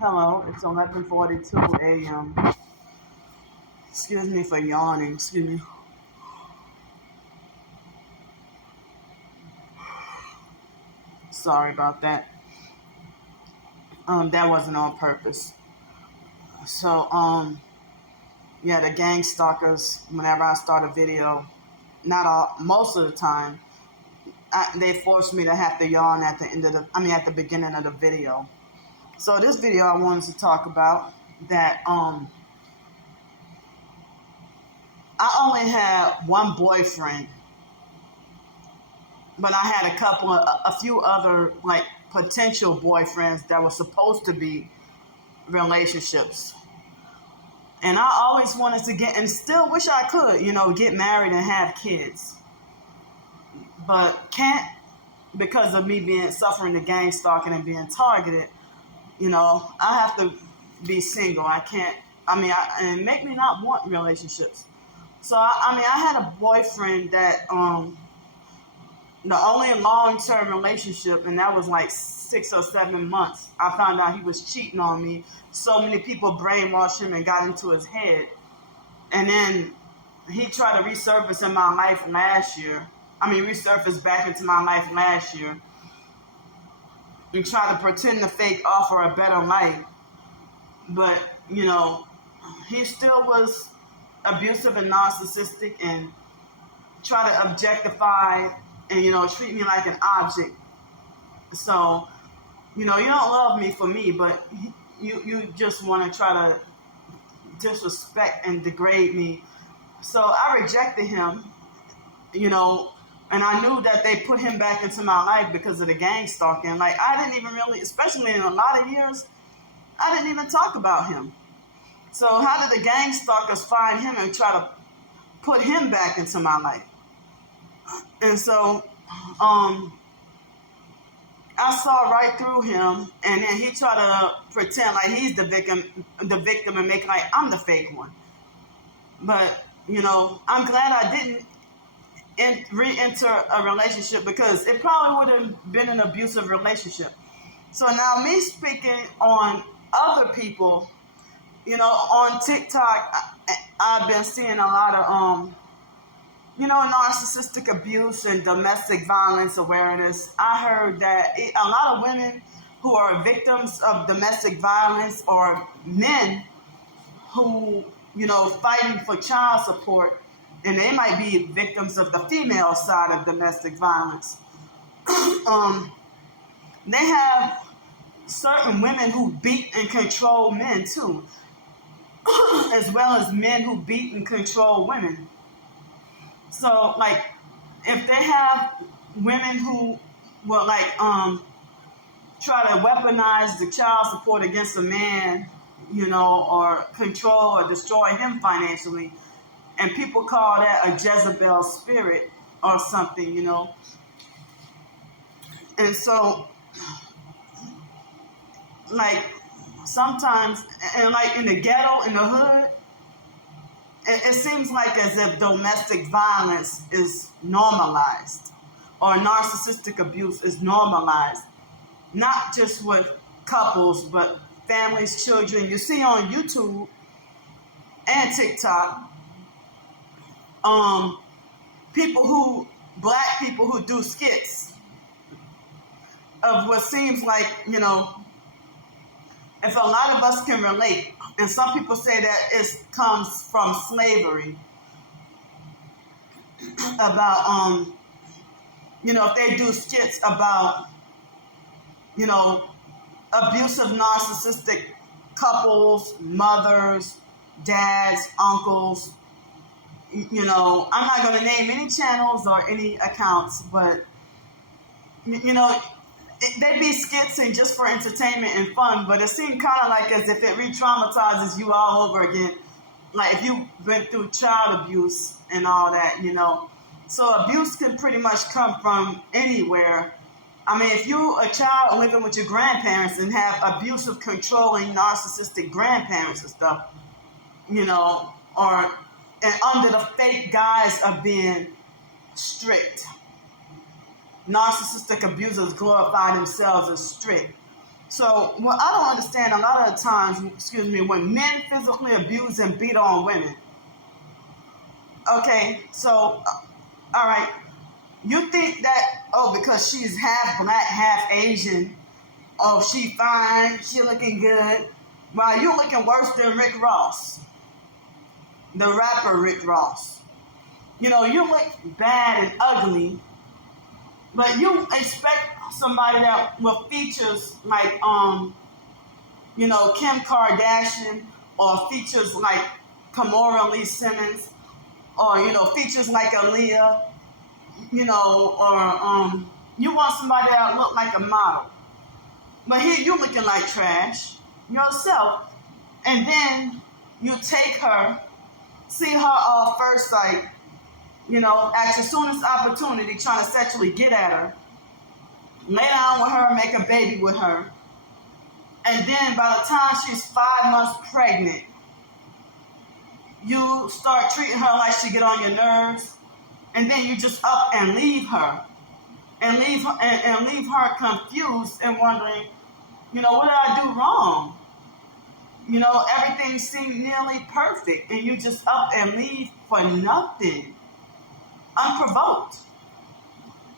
Hello, it's 11:42 a.m. Excuse me for yawning. Excuse me. Sorry about that. That wasn't on purpose. So, yeah, the gang stalkers. Whenever I start a video, not all, most of the time, they force me to have to yawn at the end of at the beginning of the video. So this video I wanted to talk about that. I only had one boyfriend, but I had a few other like potential boyfriends that were supposed to be relationships. And I always wanted to get, and still wish I could, get married and have kids. But can't because of me suffering the gang stalking and being targeted. I have to be single. I can't, and it make me not want relationships. So, I had a boyfriend that, the only long-term relationship, and that was like 6 or 7 months. I found out he was cheating on me. So many people brainwashed him and got into his head. And then he tried to resurface in my life last year. Resurface back into my life last year. And try to pretend to fake offer a better life. But, he still was abusive and narcissistic and try to objectify and, treat me like an object. So, you don't love me for me, but you just want to try to disrespect and degrade me. So I rejected him, and I knew that they put him back into my life because of the gang stalking. Like, I didn't even really, especially in a lot of years, I didn't even talk about him. So how did the gang stalkers find him and try to put him back into my life? And so, I saw right through him, and then he tried to pretend like he's the victim and make like I'm the fake one. But, I'm glad I didn't re-enter a relationship because it probably would have been an abusive relationship. So now me speaking on other people, on TikTok, I've been seeing a lot of, narcissistic abuse and domestic violence awareness. I heard that a lot of women who are victims of domestic violence or men who, fighting for child support, and they might be victims of the female side of domestic violence. They have certain women who beat and control men too, as well as men who beat and control women. So, like, if they have women who will, try to weaponize the child support against a man, or control or destroy him financially, and people call that a Jezebel spirit or something, And so, like, sometimes, and like in the ghetto, in the hood, it seems like as if domestic violence is normalized or narcissistic abuse is normalized, not just with couples, but families, children. You see on YouTube and TikTok, black people who do skits of what seems like, if a lot of us can relate, and some people say that it comes from slavery, about, if they do skits about, abusive narcissistic couples, mothers, dads, uncles, I'm not going to name any channels or any accounts, but, they be skits and just for entertainment and fun, but it seemed kind of like as if it re-traumatizes you all over again. Like if you went through child abuse and all that, So abuse can pretty much come from anywhere. If you're a child living with your grandparents and have abusive, controlling, narcissistic grandparents and stuff, and under the fake guise of being strict. Narcissistic abusers glorify themselves as strict. So what I don't understand a lot of the times, when men physically abuse and beat on women. Okay, so, all right, you think that, because she's half black, half Asian, she fine, she looking good, while you looking worse than Rick Ross, the rapper Rick Ross. You look bad and ugly, but you expect somebody that with features like, Kim Kardashian, or features like Kamora Lee Simmons, or, features like Aaliyah, or you want somebody that look like a model. But here you looking like trash yourself. And then you take her, see her off first sight, at your soonest opportunity, trying to sexually get at her, lay down with her, make a baby with her. And then by the time she's 5 months pregnant, you start treating her like she get on your nerves, and then you just up and leave her, and leave her confused and wondering, what did I do wrong? Everything seemed nearly perfect, and you just up and leave for nothing, unprovoked.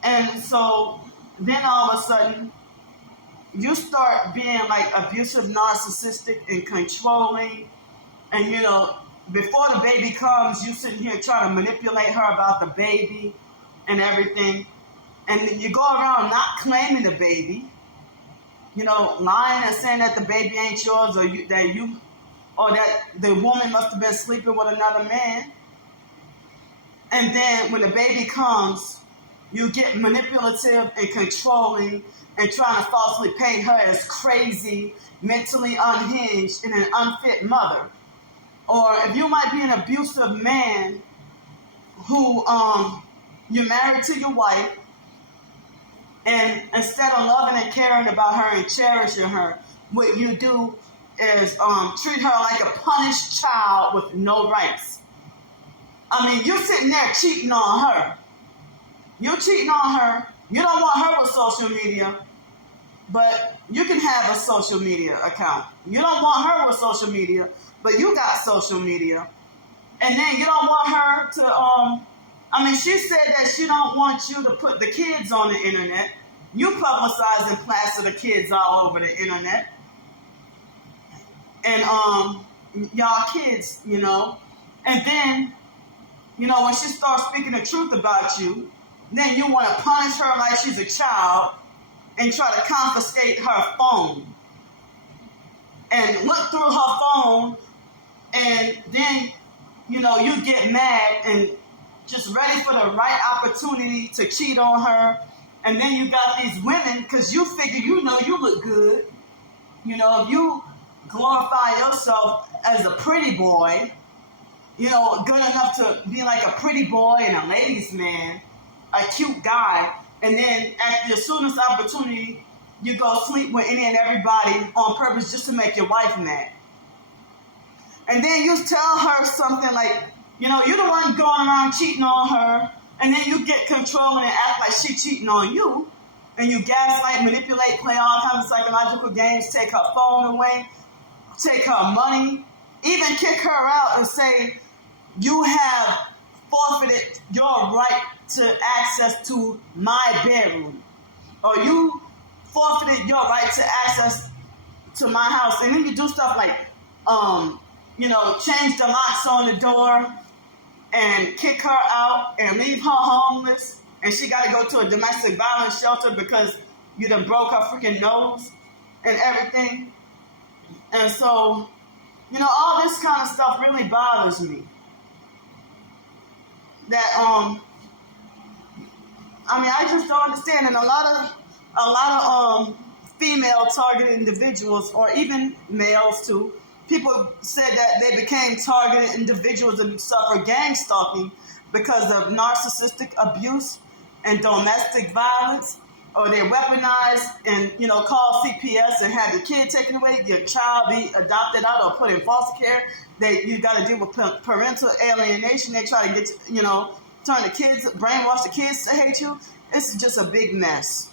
And so then all of a sudden, you start being like abusive, narcissistic, and controlling, and before the baby comes, you sitting here trying to manipulate her about the baby and everything. And then you go around not claiming the baby, lying and saying that the baby ain't yours, or that the woman must have been sleeping with another man. And then when the baby comes, you get manipulative and controlling and trying to falsely paint her as crazy, mentally unhinged, and an unfit mother. Or if you might be an abusive man who you're married to your wife, and instead of loving and caring about her and cherishing her, what you do is treat her like a punished child with no rights. I mean, you're sitting there cheating on her. You're cheating on her. You don't want her with social media, but you can have a social media account. You don't want her with social media, but you got social media. And then you don't want her to, she said that she don't want you to put the kids on the internet. You publicize and plaster the kids all over the internet. And y'all kids, And then, when she starts speaking the truth about you, then you want to punish her like she's a child and try to confiscate her phone. And look through her phone, and then, you get mad and just ready for the right opportunity to cheat on her. And then you got these women, because you figure, you look good. If you glorify yourself as a pretty boy, good enough to be like a pretty boy and a ladies' man, a cute guy, and then at the soonest opportunity, you go sleep with any and everybody on purpose just to make your wife mad. And then you tell her something like, you're the one going around cheating on her, and then you get controlling and act like she's cheating on you, and you gaslight, manipulate, play all kinds of psychological games, take her phone away, take her money, even kick her out and say, you have forfeited your right to access to my bedroom, or you forfeited your right to access to my house. And then you do stuff like, change the locks on the door and kick her out and leave her homeless, and she got to go to a domestic violence shelter because you done broke her freaking nose and everything. And so, all this kind of stuff really bothers me. That, I just don't understand. And a lot of female targeted individuals, or even males too, people said that they became targeted individuals and suffer gang stalking because of narcissistic abuse and domestic violence, or they weaponize and, call CPS and have your kid taken away, your child be adopted out or put in foster care. You got to deal with parental alienation. They try to get, turn the kids, brainwash the kids to hate you. It's just a big mess.